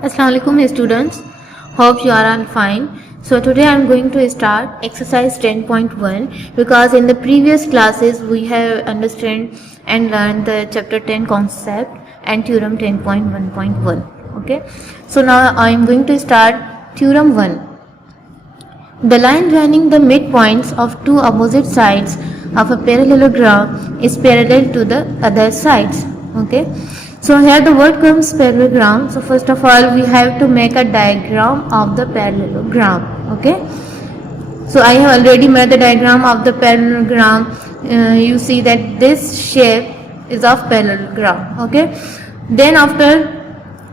Assalamualaikum students, hope you are all fine. So today I am going to start exercise 10.1 because in the previous classes we have understand and learned the chapter 10 concept and theorem 10.1.1. Okay, so now I am going to start theorem 1. The line joining the midpoints of two opposite sides of a parallelogram is parallel to the other sides. Okay, so here the word comes parallelogram. So first of all we have to make a diagram of the parallelogram. Okay, so I have already made the diagram of the parallelogram. You see that this shape is of parallelogram. Okay, then after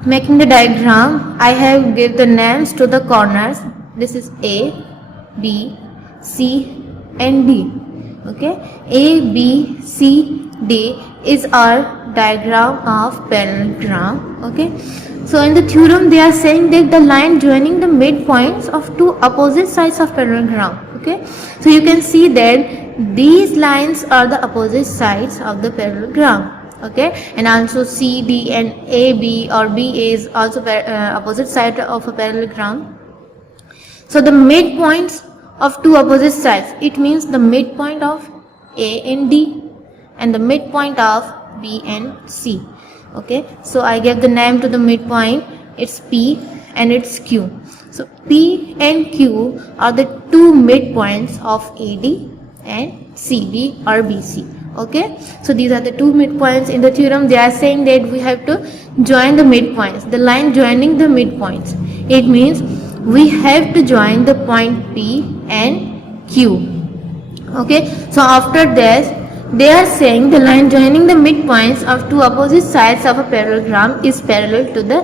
making the diagram I have give the names to the corners. This is A, B, C and D. Okay, A, B, C, D is our diagram of parallelogram. Okay, so in the theorem they are saying that the line joining the midpoints of two opposite sides of parallelogram. Okay, so you can see that these lines are the opposite sides of the parallelogram. Okay, and also C, D and AB or BA is also opposite side of a parallelogram. So the midpoints of two opposite sides, it means the midpoint of A and D and the midpoint of B and C. Okay, so I gave the name to the midpoint, it's P and it's Q. So P and Q are the two midpoints of AD and CB or BC. Okay, so these are the two midpoints. In the theorem they are saying that we have to join the midpoints, the line joining the midpoints. It means we have to join the point P and Q. Okay, so after this they are saying the line joining the midpoints of two opposite sides of a parallelogram is parallel to the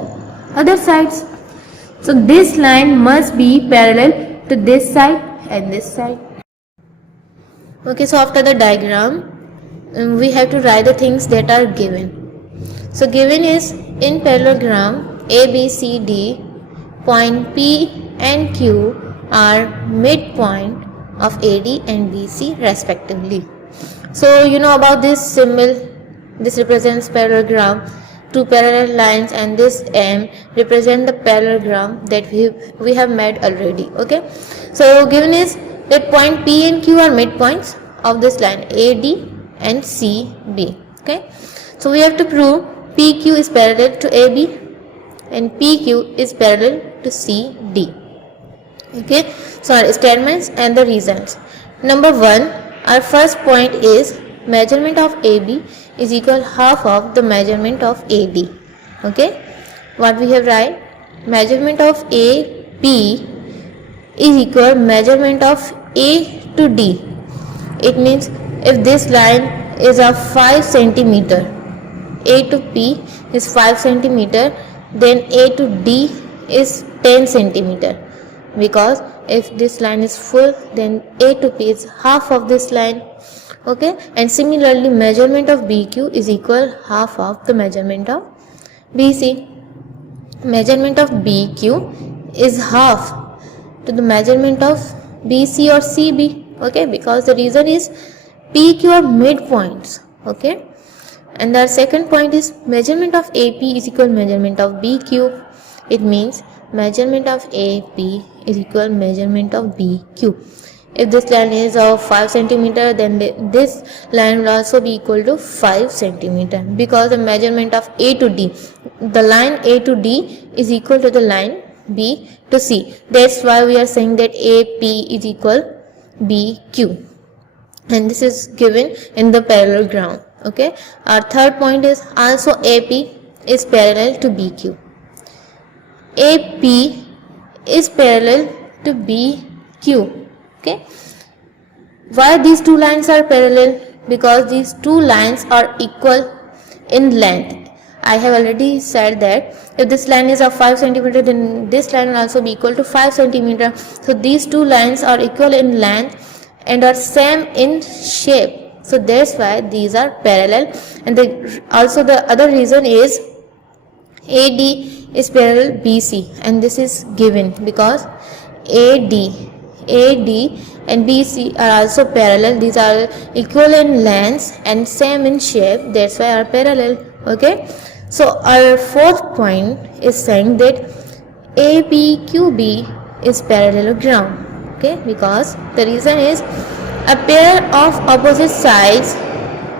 other sides. So this line must be parallel to this side and this side. Okay, so after the diagram we have to write the things that are given. So given is in parallelogram A, B, C, D, point P and Q are midpoint of AD and BC respectively. So you know about this symbol, this represents parallelogram, two parallel lines, and this M represent the parallelogram that we have made already. Okay, so given is that point P and Q are midpoints of this line AD and CB. Okay, so we have to prove PQ is parallel to AB and PQ is parallel to CD. Okay, so our statements and the reasons. Number 1, our first point is measurement of AB is equal half of the measurement of AD. Okay, what we have write, measurement of AP is equal measurement of A to D. It means if this line is of 5 centimeter, A to P is 5 centimeter, then A to D is 10 centimeter, because if this line is full then A to P is half of this line. Okay, and similarly measurement of BQ is equal half of the measurement of BC. Measurement of BQ is half to the measurement of BC or CB. Okay, because the reason is PQ are midpoints. Okay, and the second point is measurement of AP is equal measurement of BQ. It means measurement of AP is equal measurement of BQ. If this line is of 5 centimeter, then this line will also be equal to 5 centimeter, because the measurement of A to D, the line A to D is equal to the line B to C. That's why we are saying that AP is equal BQ, and this is given in the parallelogram. Okay, our third point is also AP is parallel to BQ. AP is parallel to BQ. Okay, why these two lines are parallel? Because these two lines are equal in length. I have already said that if this line is of 5 centimeter, then this line will also be equal to 5 centimeter. So these two lines are equal in length and are same in shape. So that's why these are parallel. And also the other reason is AD is parallel BC, and this is given because AD and BC are also parallel. These are equal in length and same in shape. That's why are parallel. Okay, So our fourth point is saying that ABQB is parallelogram. Okay, because the reason is a pair of opposite sides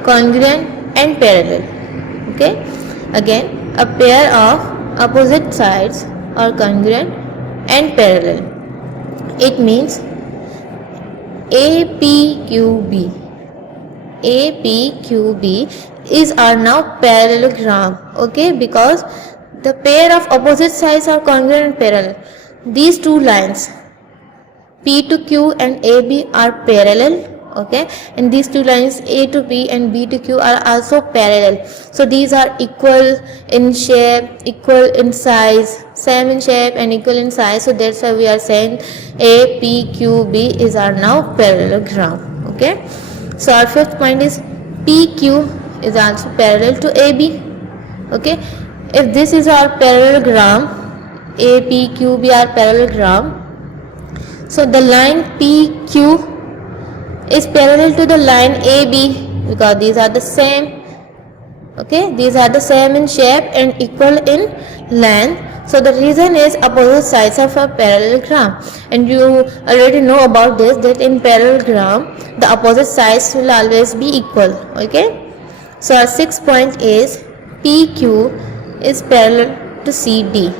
congruent and parallel. Okay, again a pair of opposite sides are congruent and parallel. It means APQB is are now parallelogram. Okay, because the pair of opposite sides are congruent and parallel. These two lines P to Q and AB are parallel. Okay, and these two lines A to B and B to Q are also parallel. So these are equal in shape, equal in size, same in shape and equal in size. So that's why we are saying APQB is are now parallelogram. Okay, so our fifth point is PQ is also parallel to AB. Okay, if this is our parallelogram, APQB are parallelogram, so the line PQ is parallel to the line AB because these are the same. Okay, these are the same in shape and equal in length. So the reason is opposite sides of a parallelogram, and you already know about this, that in parallelogram the opposite sides will always be equal. Okay, so our sixth point is PQ is parallel to CD,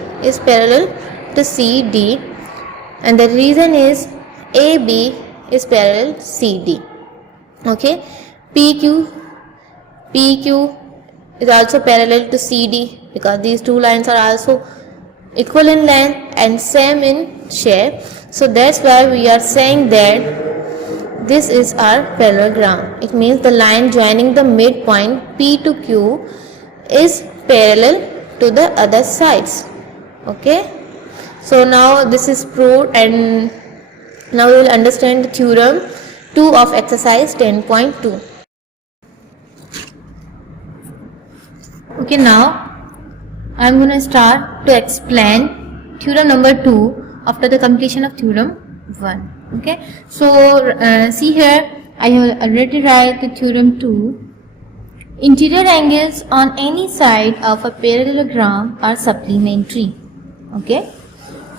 and the reason is AB is parallel CD. Okay, PQ is also parallel to CD because these two lines are also equal in length and same in shape. So that's why we are saying that this is our parallelogram. It means the line joining the midpoint P to Q is parallel to the other sides. Okay, so now this is proved, and now we will understand the theorem 2 of exercise 10.2. Okay, now I am going to start to explain theorem number 2 after the completion of theorem 1. Okay, so see here, I have already write the theorem 2. Interior angles on any side of a parallelogram are supplementary. Okay,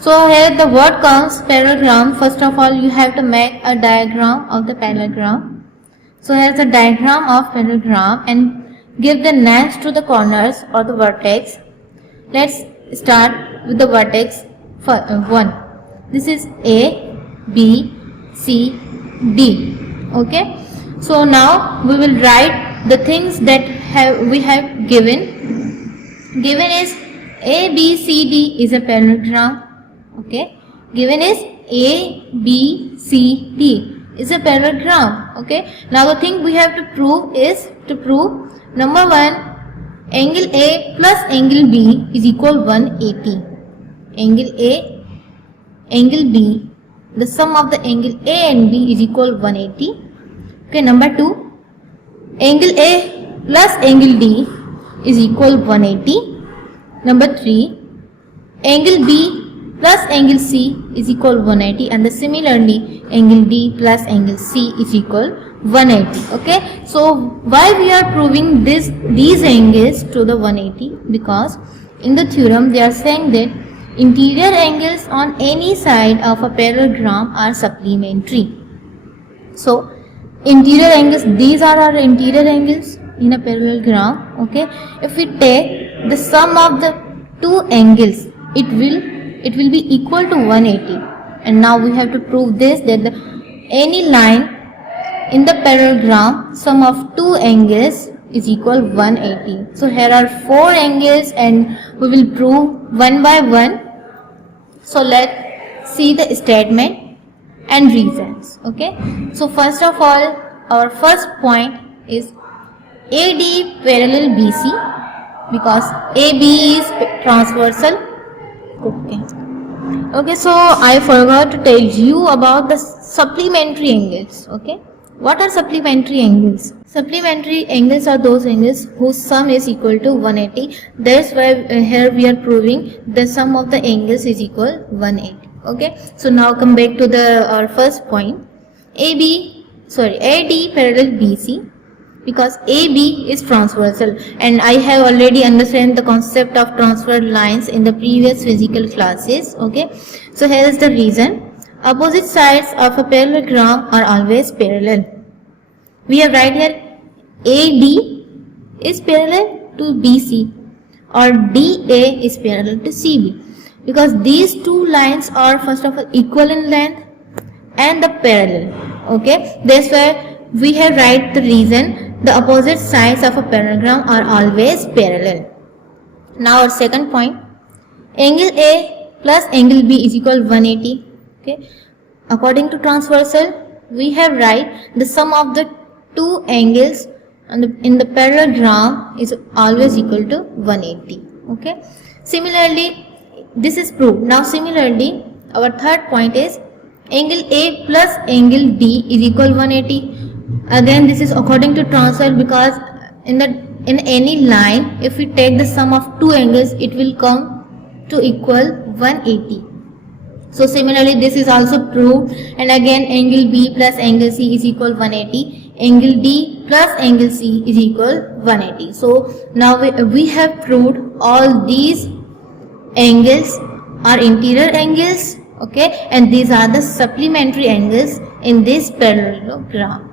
so here the word comes parallelogram. First of all, you have to make a diagram of the parallelogram. So here is a diagram of parallelogram and give the names to the corners or the vertex. Let's start with the vertex for 1. This is A, B, C, D. Okay, so now we will write the things that we have given. Given is A, B, C, D is a parallelogram. Okay, given is A, B, C, D is a parallelogram. Okay, now the thing we have to prove is to prove number 1, angle A plus angle B is equal 180. Angle A, angle B, the sum of the angle A and B is equal 180. Okay, number 2, angle A plus angle D is equal 180. Number 3, angle B plus angle C is equal 180, and similarly angle D plus angle C is equal 180. Okay, so why we are proving these angles to the 180? Because in the theorem they are saying that interior angles on any side of a parallelogram are supplementary. So interior angles, these are our interior angles in a parallelogram. Okay, if we take the sum of the two angles, it will be equal to 180. And now we have to prove this, that any line in the parallelogram sum of two angles is equal 180. So here are 4 angles and we will prove one by one. So let's see the statement and reasons. Okay, so first of all, our first point is AD parallel BC because AB is transversal. Okay, so I forgot to tell you about the supplementary angles. Okay, what are supplementary angles? Supplementary angles are those angles whose sum is equal to 180. That's why here we are proving the sum of the angles is equal 180. Okay, so now come back to our first point. AD parallel BC because AB is transversal, and I have already understand the concept of transverse lines in the previous physical classes. Okay, so here is the reason. Opposite sides of a parallelogram are always parallel. We have right here AD is parallel to BC or DA is parallel to CB, because these two lines are first of all equal in length and the parallel. Okay, that's why we have write the reason the opposite sides of a parallelogram are always parallel. Now our second point, angle A plus angle B is equal 180. Okay, according to transversal, we have write the sum of the two angles in the parallelogram is always equal to 180. Okay, similarly this is proved. Now similarly our third point is angle A plus angle D is equal 180. Again this is according to transversal, because in any line if we take the sum of two angles it will come to equal 180. So similarly this is also proved, and again angle B plus angle C is equal 180, angle D plus angle C is equal 180. So now we have proved all these angles are interior angles. Okay, and these are the supplementary angles in this parallelogram.